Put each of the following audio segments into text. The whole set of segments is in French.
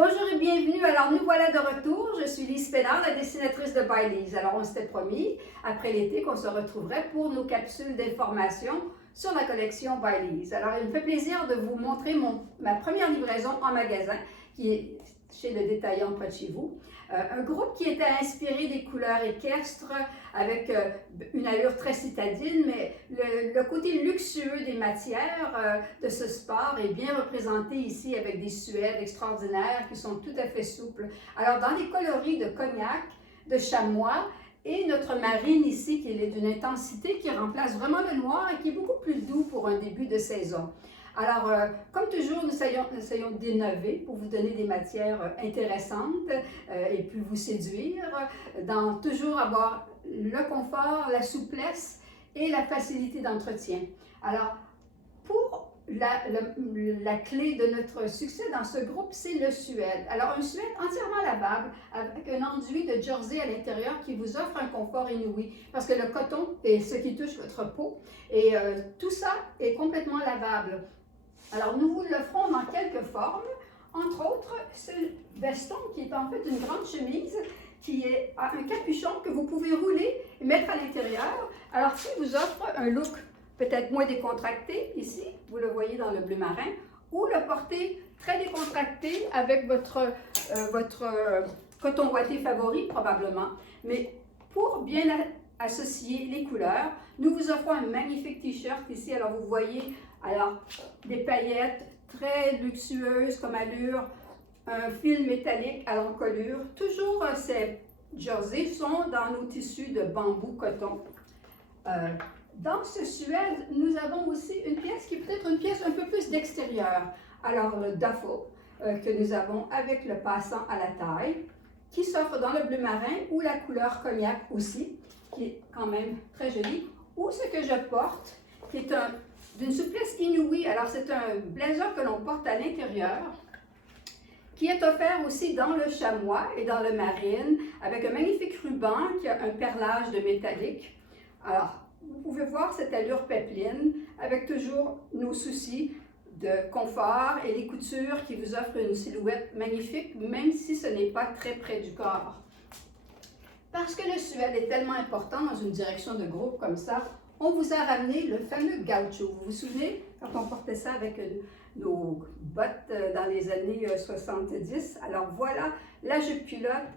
Bonjour et bienvenue. Alors, nous voilà de retour. Je suis Lise Pénard, la dessinatrice de By Lise. Alors, on s'était promis, après l'été, qu'on se retrouverait pour nos capsules d'information sur la collection By Lise. Alors, il me fait plaisir de vous montrer ma première livraison en magasin, qui est chez le détaillant près de chez vous. Un groupe qui était inspiré des couleurs équestres avec une allure très citadine, mais le côté luxueux des matières de ce sport est bien représenté ici avec des suèdes extraordinaires qui sont tout à fait souples. Alors dans les coloris de cognac, de chamois et notre marine ici qui est d'une intensité qui remplace vraiment le noir et qui est beaucoup plus doux pour un début de saison. Alors, comme toujours, nous essayons d'innover pour vous donner des matières intéressantes et puis vous séduire, dans toujours avoir le confort, la souplesse et la facilité d'entretien. Alors, pour la clé de notre succès dans ce groupe, c'est le suède. Alors, un suède entièrement lavable avec un enduit de jersey à l'intérieur qui vous offre un confort inouï parce que le coton est ce qui touche votre peau et tout ça est complètement lavable. Alors, nous vous l'offrons dans quelques formes, entre autres ce veston qui est en fait une grande chemise qui a un capuchon que vous pouvez rouler et mettre à l'intérieur. Alors, qui vous offre un look peut-être moins décontracté, ici, vous le voyez dans le bleu marin, ou le porter très décontracté avec votre coton ouaté favori, probablement. Mais pour bien associer les couleurs, nous vous offrons un magnifique t-shirt ici. Alors, vous voyez, des paillettes très luxueuses comme allure, un fil métallique à l'encolure. Toujours ces jerseys sont dans nos tissus de bambou coton. Dans ce suède, nous avons aussi une pièce qui est peut-être une pièce un peu plus d'extérieur. Alors, le duffel que nous avons avec le passant à la taille, qui s'offre dans le bleu marin ou la couleur cognac aussi, qui est quand même très jolie, ou ce que je porte, qui est d'une souplesse inouïe. Alors, c'est un blazer que l'on porte à l'intérieur, qui est offert aussi dans le chamois et dans le marine, avec un magnifique ruban qui a un perlage de métallique. Alors, vous pouvez voir cette allure pepeline, avec toujours nos soucis de confort et les coutures qui vous offrent une silhouette magnifique, même si ce n'est pas très près du corps. Parce que le suède est tellement important dans une direction de groupe comme ça, on vous a ramené le fameux gaucho. Vous vous souvenez quand on portait ça avec nos bottes dans les années 70? Alors voilà la jupe culotte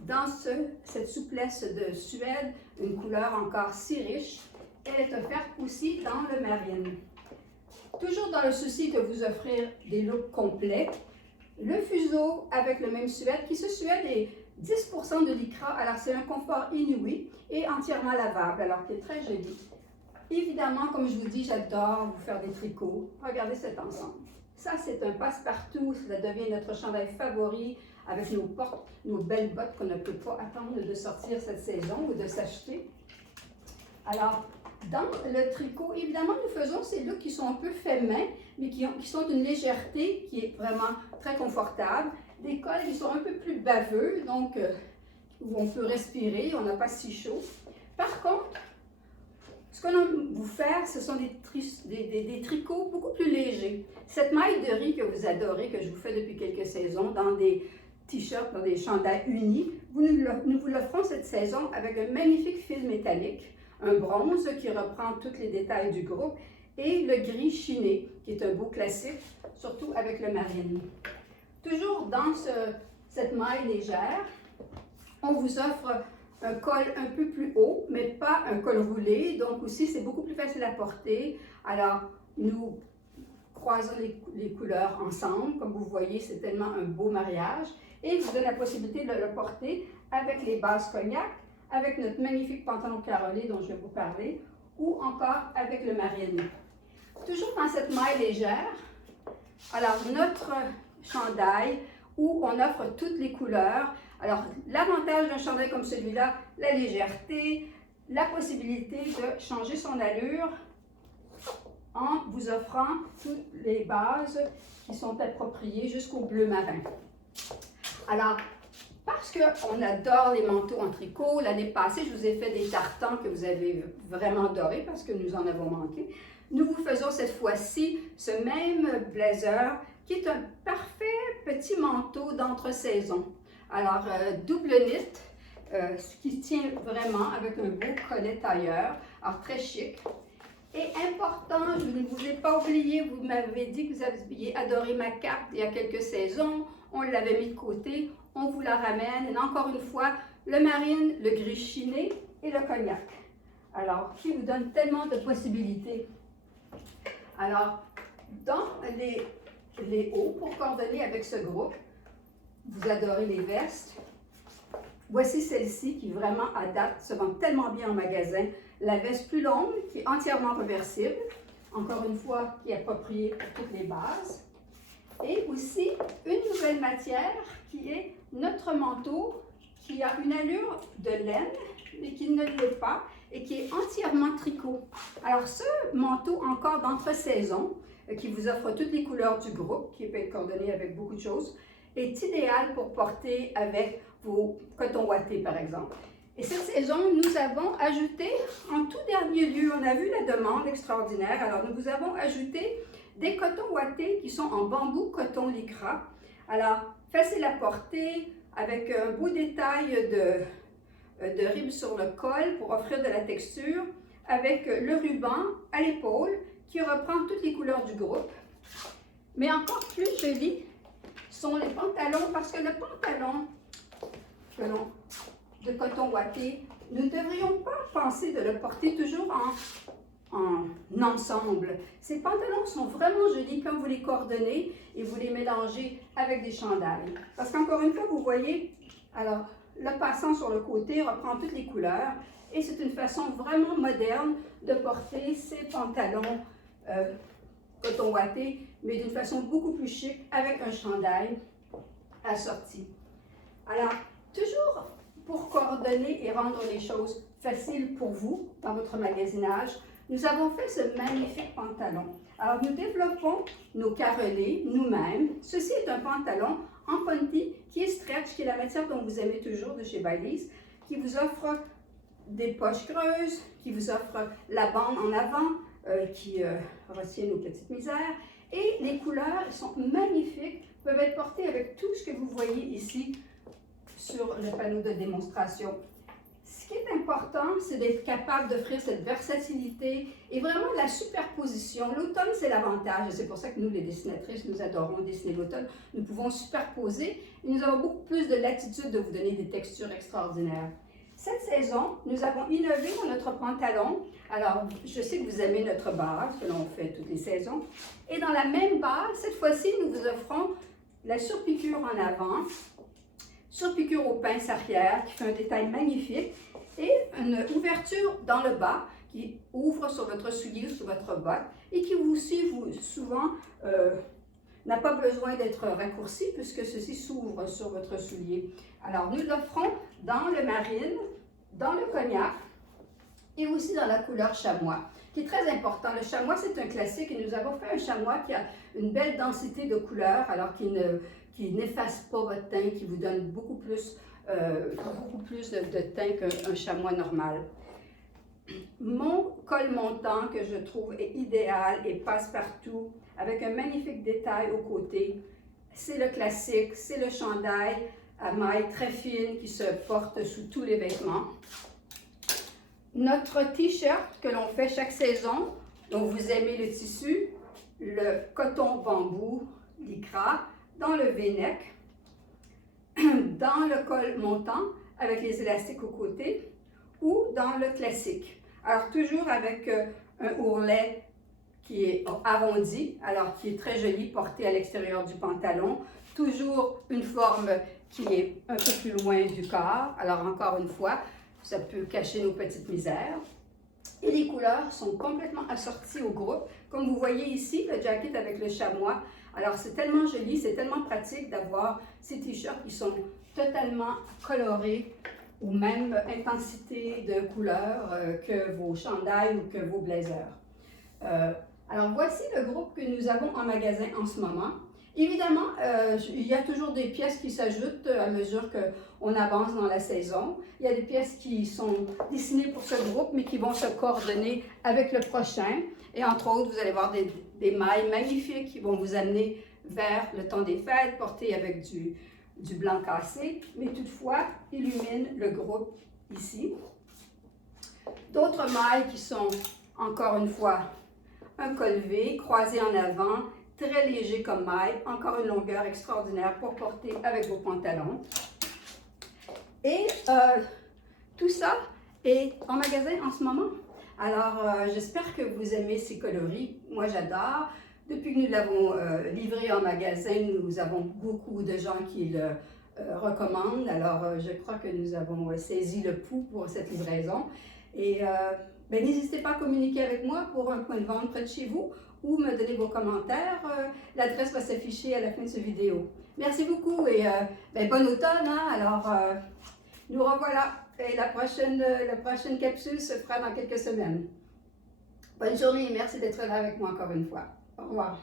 dans cette souplesse de suède, une couleur encore si riche. Elle est offerte aussi dans le marine. Toujours dans le souci de vous offrir des looks complets, le fuseau avec le même suède, qui ce suède est 10% de lycra, alors c'est un confort inouï et entièrement lavable, alors qui est très joli. Évidemment, comme je vous dis, j'adore vous faire des tricots. Regardez cet ensemble. Ça, c'est un passe-partout, ça devient notre chandail favori avec nos belles bottes qu'on ne peut pas attendre de sortir cette saison ou de s'acheter. Alors, dans le tricot, évidemment, nous faisons ces looks qui sont un peu faits main, mais qui sont d'une légèreté qui est vraiment très confortable. Des cols qui sont un peu plus baveux, donc où on peut respirer, on n'a pas si chaud. Par contre, ce qu'on va vous faire, ce sont des tricots beaucoup plus légers. Cette maille de riz que vous adorez, que je vous fais depuis quelques saisons, dans des t-shirts, dans des chandails unis, nous vous l'offrons cette saison avec un magnifique fil métallique, un bronze qui reprend tous les détails du groupe et le gris chiné, qui est un beau classique, surtout avec le marine. Toujours dans cette maille légère, on vous offre un col un peu plus haut, mais pas un col roulé, donc aussi c'est beaucoup plus facile à porter. Alors, nous croisons les couleurs ensemble, comme vous voyez, c'est tellement un beau mariage, et vous avez la possibilité de le porter avec les bases cognac, avec notre magnifique pantalon carolé dont je vais vous parler, ou encore avec le marine. Toujours dans cette maille légère, alors notre chandail où on offre toutes les couleurs. Alors, l'avantage d'un chandail comme celui-là, la légèreté, la possibilité de changer son allure en vous offrant toutes les bases qui sont appropriées jusqu'au bleu marin. Alors, parce qu'on adore les manteaux en tricot, l'année passée, je vous ai fait des tartans que vous avez vraiment adorés parce que nous en avons manqué. Nous vous faisons cette fois-ci ce même blazer qui est un parfait petit manteau d'entre-saison. Alors, double knit, ce qui tient vraiment avec un beau collet tailleur, alors très chic. Et important, je ne vous ai pas oublié, vous m'avez dit que vous aviez adoré ma cape il y a quelques saisons, on l'avait mis de côté, on vous la ramène. Et encore une fois, le marine, le gris chiné et le cognac. Alors, qui vous donne tellement de possibilités. Alors, dans les hauts, pour coordonner avec ce groupe, vous adorez les vestes. Voici celle-ci qui vraiment à date se vend tellement bien en magasin. La veste plus longue qui est entièrement reversible. Encore une fois, qui est appropriée pour toutes les bases. Et aussi une nouvelle matière qui est notre manteau qui a une allure de laine mais qui ne l'est pas et qui est entièrement tricot. Alors ce manteau encore d'entre-saison qui vous offre toutes les couleurs du groupe, qui peut être coordonné avec beaucoup de choses, est idéal pour porter avec vos cotons ouatés par exemple. Et cette saison, nous avons ajouté, en tout dernier lieu, on a vu la demande extraordinaire, alors nous vous avons ajouté des cotons ouatés qui sont en bambou coton lycra. Alors, facile à porter, avec un beau détail de ribs sur le col pour offrir de la texture, avec le ruban à l'épaule qui reprend toutes les couleurs du groupe. Mais encore plus joli sont les pantalons, parce que le pantalon de coton ouaté, nous ne devrions pas penser de le porter toujours en ensemble. Ces pantalons sont vraiment jolis quand vous les coordonnez et vous les mélangez avec des chandails. Parce qu'encore une fois, vous voyez, alors le passant sur le côté reprend toutes les couleurs et c'est une façon vraiment moderne de porter ces pantalons coton ouaté, mais d'une façon beaucoup plus chic avec un chandail assorti. Alors, toujours pour coordonner et rendre les choses faciles pour vous dans votre magasinage, nous avons fait ce magnifique pantalon. Alors, nous développons nos carrelés nous-mêmes. Ceci est un pantalon en ponty qui est stretch, qui est la matière dont vous aimez toujours de chez Baileys, qui vous offre des poches creuses, qui vous offre la bande en avant, qui retient nos petites misères. Et les couleurs sont magnifiques, peuvent être portées avec tout ce que vous voyez ici sur le panneau de démonstration. Ce qui est important, c'est d'être capable d'offrir cette versatilité et vraiment la superposition. L'automne, c'est l'avantage, et c'est pour ça que nous, les dessinatrices, nous adorons dessiner l'automne. Nous pouvons superposer et nous avons beaucoup plus de latitude de vous donner des textures extraordinaires. Cette saison, nous avons innové dans notre pantalon. Alors, je sais que vous aimez notre base, que l'on fait toutes les saisons. Et dans la même base, cette fois-ci, nous vous offrons la surpiqûre en avant, surpiqûre aux pinces arrière, qui fait un détail magnifique, et une ouverture dans le bas, qui ouvre sur votre soulier ou sur votre botte, et qui aussi, souvent, n'a pas besoin d'être raccourci, puisque ceci s'ouvre sur votre soulier. Alors, nous l'offrons dans le marine, dans le cognac, et aussi dans la couleur chamois, qui est très important. Le chamois, c'est un classique, et nous avons fait un chamois qui a une belle densité de couleurs, alors qui n'efface pas votre teint, qui vous donne beaucoup plus de teint qu'un chamois normal. Mon col montant que je trouve est idéal et passe-partout, avec un magnifique détail au côté, c'est le classique, c'est le chandail à maille très fine qui se porte sous tous les vêtements. Notre t-shirt que l'on fait chaque saison, donc vous aimez le tissu, le coton bambou lycra, dans le v-neck, dans le col montant avec les élastiques au côté ou dans le classique. Alors toujours avec un ourlet qui est arrondi, alors qui est très joli, porté à l'extérieur du pantalon. Toujours une forme qui est un peu plus loin du corps. Alors encore une fois, ça peut cacher nos petites misères. Et les couleurs sont complètement assorties au groupe. Comme vous voyez ici, le jacket avec le chamois. Alors c'est tellement joli, c'est tellement pratique d'avoir ces t-shirts qui sont totalement colorés ou même intensité de couleur que vos chandails ou que vos blazers. Alors voici le groupe que nous avons en magasin en ce moment. Évidemment, il y a toujours des pièces qui s'ajoutent à mesure qu'on avance dans la saison. Il y a des pièces qui sont dessinées pour ce groupe, mais qui vont se coordonner avec le prochain. Et entre autres, vous allez voir des mailles magnifiques qui vont vous amener vers le temps des fêtes, portées avec du blanc cassé, mais toutefois illumine le groupe ici. D'autres mailles qui sont, encore une fois, un col V, croisé en avant, très léger comme maille, encore une longueur extraordinaire pour porter avec vos pantalons. Et tout ça est en magasin en ce moment. Alors, j'espère que vous aimez ces coloris. Moi, j'adore. Depuis que nous l'avons livré en magasin, nous avons beaucoup de gens qui le recommandent. Alors, je crois que nous avons saisi le pouls pour cette livraison. Et n'hésitez pas à communiquer avec moi pour un point de vente près de chez vous ou me donner vos commentaires. L'adresse va s'afficher à la fin de cette vidéo. Merci beaucoup et bon automne. Hein? Alors, nous revoilà. Et la prochaine capsule se fera dans quelques semaines. Bonne journée et merci d'être là avec moi encore une fois. Au revoir.